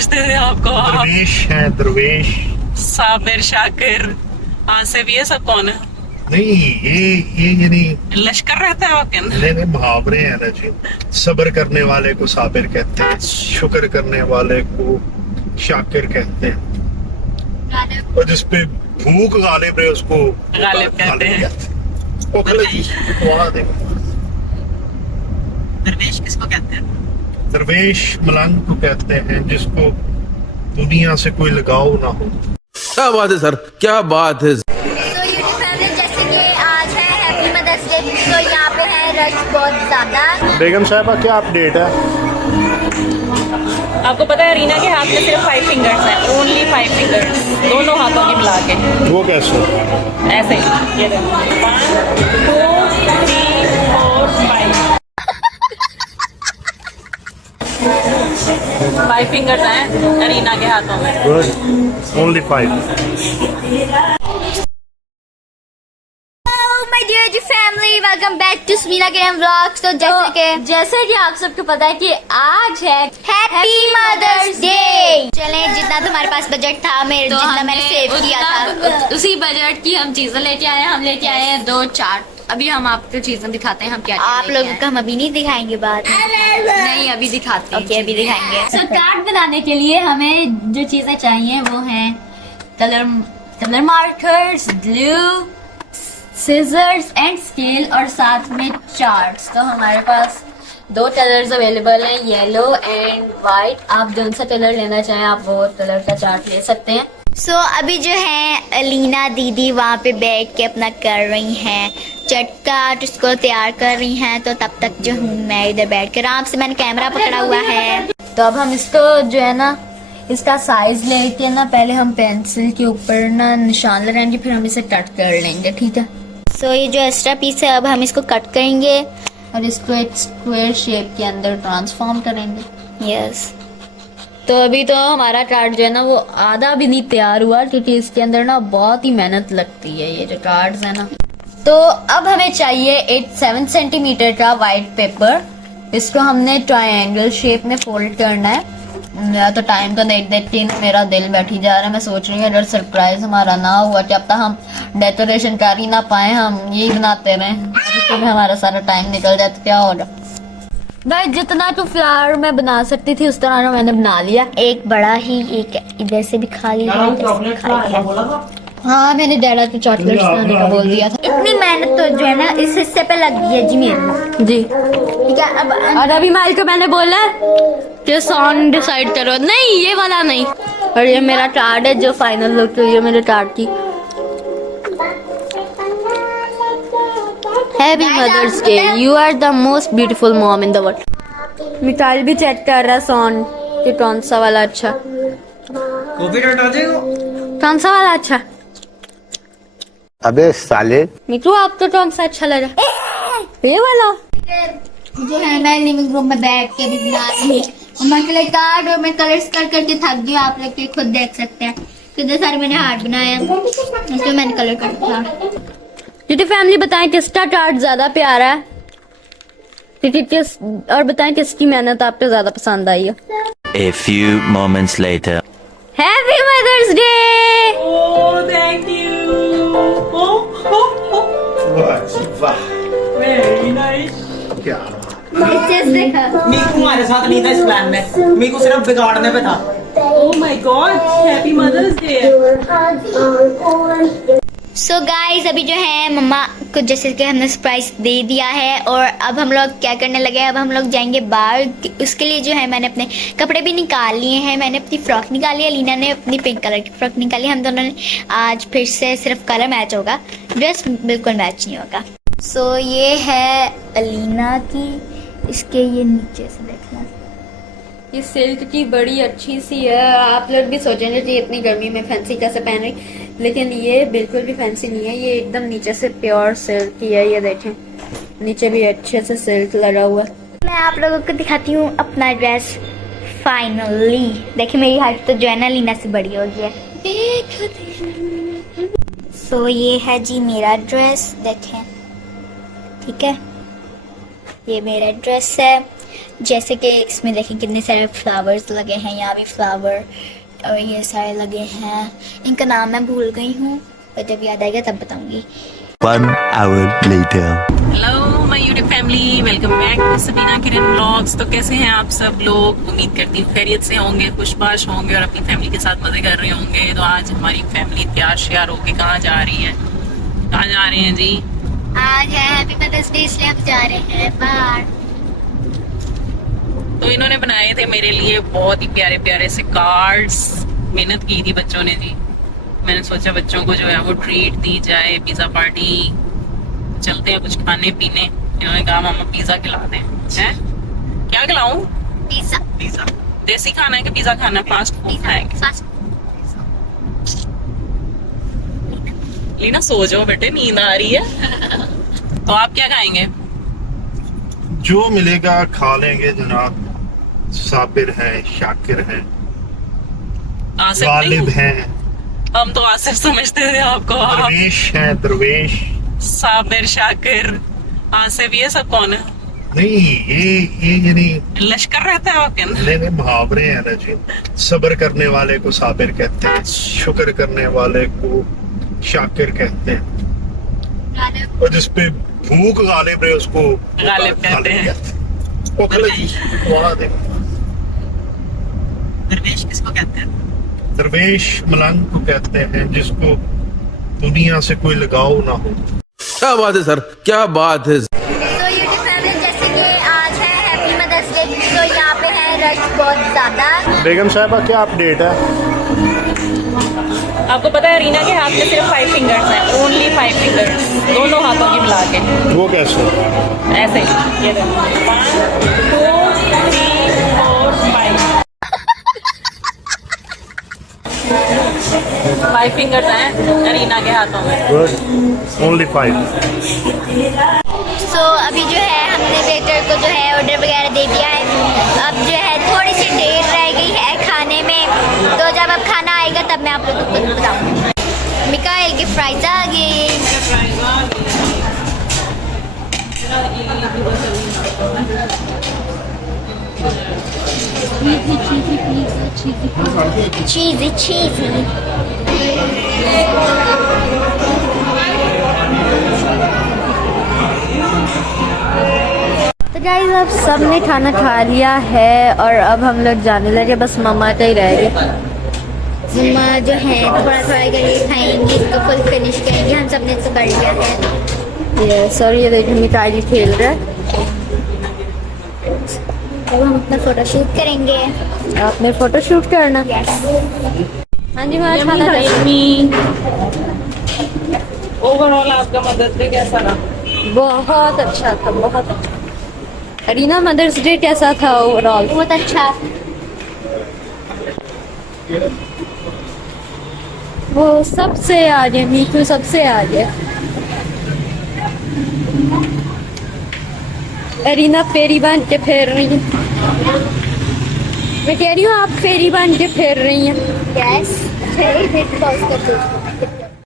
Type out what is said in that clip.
समझते थे आपको आप? दरवेश है, दरवेश। साबिर, शाकिर, आसिफ, ये सब कौन है? नहीं, ये यानी लश्कर रहता है आपके अंदर? नहीं, मुहावरे हैं ना जी। सब्र करने वाले को साबिर कहते हैं, शुक्र करने वाले को शाकिर कहते हैं, और जिसपे भूख गालिब है उसको गालिब कहते हैं। वो दरवेश किसको कहते हैं? दरवेश मलंग को कहते हैं जिसको दुनिया से कोई लगाव ना हो। क्या बात है सर, क्या बात है। तो यूट्यूब फैमिली, जैसे कि आज है हैप्पी मदर्स डे, तो यहाँ पे है रश बहुत ज्यादा। बेगम साहबा, क्या अपडेट है? आपको पता है रीना के हाथ में सिर्फ 5 फिंगर्स हैं, ओनली 5 फिंगर्स, दोनों हाथों की मिला के। वो कैसे? ऐसे ही, ये देखो, 1 2 3 4 5 फिंगर्स हैं रीना के हाथों में। Good, only 5। Family, welcome back to Smeena game vlogs. तो जैसे कि आप सबको पता है कि आज है हैप्पी मदर्स डे। चलें, जितना तुम्हारे पास बजट था, तो जितना मैंने सेव किया था, उसी बजट की हम चीजें लेके आए हैं। हम लेके आए हैं 2 चार्ट। अभी हम आपको चीजें दिखाते हैं हम क्या आप लोगों को हम अभी नहीं दिखाएंगे, बाद में। नहीं, अभी दिखाते हैं। ओके, अभी दिखाएंगे। सो कार्ड बनाने के लिए हमें जो चीजें चाहिए वो हैं colour markers, glue, scissors and scale, और साथ में चार्ट्स। तो हमारे पास 2 कलर्स अवेलेबल हैं, येलो एंड वाइट। आप जो सा कलर लेना चाहें आप वो कलर का चार्ट ले सकते हैं। सो अभी जो है अलीना दीदी वहाँ पे बैठ के अपना कर रही हैं चटका, उसको तैयार कर रही हैं। तो तब तक जो हूँ मैं इधर बैठ कर आराम से, मैंने कैमरा पकड़ा हुआ है। तो अब हम इसको जो है ना, इसका साइज लेके ना, पहले हम पेंसिल के ऊपर ना निशान लगाएंगे, फिर हम इसे कट कर लेंगे, ठीक है। सो ये जो एक्स्ट्रा पीस है अब हम इसको कट करेंगे और इसको एक स्क्वायर शेप के अंदर ट्रांसफॉर्म करेंगे। यस। तो अभी तो हमारा कार्ड जो है ना वो आधा भी नहीं तैयार हुआ, क्योंकि इसके अंदर ना बहुत ही मेहनत लगती है ये जो कार्ड्स है ना। तो अब हमें चाहिए एक 7 सेंटीमीटर का वाइट पेपर। इसको हमने ट्रायंगल शेप में फोल्ड करना है। तो टाइम तो देख देख के मेरा दिल बैठी जा रहा है। मैं सोच रही हूँ अगर सरप्राइज हमारा ना हुआ, क्या पता हम डेकोरेशन कर ही ना पाए, हम यही बनाते रहे, इसमें हमारा सारा टाइम निकल जाए तो क्या होगा। भाई जितना तो फ्लावर मैं बना सकती थी उस तरह मैंने बना लिया। एक बड़ा ही, एक इधर से भी खाली है, इधर से भी खाली है। हाँ, मैंने डैडा को चॉकलेट्स बनाने का बोल दिया था। इतनी मेहनत तो जो है ना इस हिस्से पे लग गई है जी मेरी। जी ठीक है। अब और अभी माइल को मैंने बोला कि सॉन्ग डिसाइड करो, नहीं ये वाला नहीं। और ये मेरा कार्ड है जो फाइनल लुक हुई है मेरे कार्ड की। Happy mother's day, you are the most beautiful mom in the world. मिठाई भी चेक कर रहा है सॉन्ग कि कौन सा वाला अच्छा, कौन सा वाला अच्छा। अबे साले, मिठू आपको कौन सा अच्छा लगा? ये वाला जो है मैं लिविंग रूम में बैठ के भी बना रही हूँ। मैं कलर कार्ड और मैं कलर्स कर करके थक गई, आप लोग के खुद देख सकते हैं कितने सारे मैंने हार्ट बनाए हैं, इसलिए मैंने कलर कर दिया। यूट्यूब फैमिली बताएं किसका कार्ड ज्यादा प्यारा है, और बताएं किसकी मेहनत आपको ज्यादा पसंद आई है। A few moments later. Happy mother's day. Oh, thank you. वाह, Very nice. क्या देखा मीकू हमारे साथ नहीं था इस प्लान में, मीकू सिर्फ बिगाड़ने पे था। Oh my God, Happy Mother's Day. So guys अभी जो है मम्मा को जैसे कि हमने सरप्राइज दे दिया है, और अब हम लोग क्या करने लगे हैं, अब हम लोग जाएंगे बाहर। उसके लिए जो है मैंने अपने कपड़े भी निकाल लिए हैं। मैंने अपनी फ्रॉक निकाली है, लीना ने अपनी पिंक कलर की फ्रॉक निकाली। हम दोनों ने आज फिर से सिर्फ कलर मैच होगा, ड्रेस बिल्कुल मैच नहीं होगा। सो ये है अलीना की, इसके ये नीचे से देखना, ये सिल्क की बड़ी अच्छी सी है। आप लोग भी सोचेंगे कि इतनी गर्मी में फैंसी कैसे पहन रही, लेकिन ये बिल्कुल भी फैंसी नहीं है। ये एकदम नीचे से प्योर सिल्क की है। ये देखें नीचे भी अच्छे से सिल्क लगा हुआ है। मैं आप लोगों को दिखाती हूँ अपना ड्रेस फाइनली। देखिए मेरी हाइट तो जो है ना लीना से बड़ी हो गई है। सो ये है जी मेरा ड्रेस, देखें, ठीक है, ये मेरा ड्रेस है। जैसे कि इसमें देखें कितने सारे फ्लावर्स लगे हैं, यहाँ भी फ्लावर और ये सारे लगे हैं। इनका नाम मैं भूल गई हूँ, पर जब याद आएगा तब बताऊंगी। 1 hour later. Hello my YouTube family, welcome back to Sabina Kiran vlogs. तो कैसे हैं आप सब लोग? उम्मीद करती हूँ खैरियत से होंगे, खुशबाश होंगे और अपनी फैमिली के साथ मजे कर रहे होंगे। तो आज हमारी फैमिली तैयार श्यार होके कहाँ जा रही है? कहाँ जा रहे हैं जी? आज है हैप्पी मदर्स डे, इसलिए हम जा रहे हैं बाहर। तो इन्होंने बनाए थे मेरे लिए बहुत ही प्यारे प्यारे से कार्ड्स। मेहनत की थी बच्चों ने जी। मैंने सोचा बच्चों को जो है वो ट्रीट दी जाए, पिज्जा पार्टी। चलते हैं कुछ खाने पीने। इन्होंने कहा मामा पिज्जा खिला दें। हैं? क्या खिलाऊं? पिज्जा। पिज्जा। देसी खाना है कि पिज्जा खाना है? फास्ट फूड खाएंगे। लीना सो जाओ बेटे, नींद आ रही है। तो आप क्या खाएंगे? जो मिलेगा खा लेंगे जनाब। साबिर है, शाकिर है, आसिफ गालिब नहीं? है, हम तो आसिफ समझते थे आपको। आप दरवेश है, दरवेश साबिर, शाकिर, आसिफ, ये सब कौन है? नहीं। ये यानी लश्कर रहता है आपके अंदर? नहीं मुहावरे हैं ना जी। सब्र करने वाले को साबिर कहते हैं, शुक्र करने वाले को शाकिर कहते हैं, और जिसपे भूख गालिब है उसको गालिब कहते हैं। वो गलत वाह दे। दरवेश किसको कहते हैं? दरवेश मलंग को कहते हैं जिसको दुनिया से कोई लगाव ना हो। क्या बात है सर, क्या बात है। तो यूट्यूब फैमिली, जैसे कि आज है हैप्पी मदर्स डे, तो यहाँ पे है रश बहुत ज्यादा। बेगम साहबा क्या अपडेट है? आपको पता है रीना के हाथ में सिर्फ 5 फिंगर्स हैं, ओनली 5 फिंगर्स, दोनों हाथों की मिला के। वो कैसे? ऐसे ही, ये देखो 1 2 3 4 5 फिंगर्स हैं रीना के हाथों में। Good, only 5। सो अभी जो है हमने वेटर को जो है ऑर्डर वगैरह दे दिया है। अब जो है थोड़ी सी देर रह गई है खाने में, तो जब अब खाना आएगा तब मैं आप लोगों को बताऊंगी। मिकाइल की फ्राइज आ गई। चीज़ी चीज़ी। तो गाइस अब सब ने खाना खा लिया है और अब हम लोग जाने लगे, बस मम्मा का ही रह गए। मम्मा जो है थोड़ा थोड़ा करके खाएंगी, इसको फुल फिनिश करेंगे। हम सब ने तो कर लिया है। ये सॉरी, ये देखिए मिताली खेल रहा है। अब हम अपना फोटो शूट करेंगे। आपने फोटो शूट करना? यस। हाँ जी, मैं खाना ओवरऑल आपका मदर्स डे कैसा रहा? बहुत अच्छा था, बहुत अच्छा। रीना मदर्स डे कैसा था ओवरऑल? बहुत अच्छा। वो सबसे आगे, मीठू सबसे आगे। रीना फेरी बांध के फेर रही है। मैं कह रही हूँ आप फेरी बांध के फेर रही हैं। यस।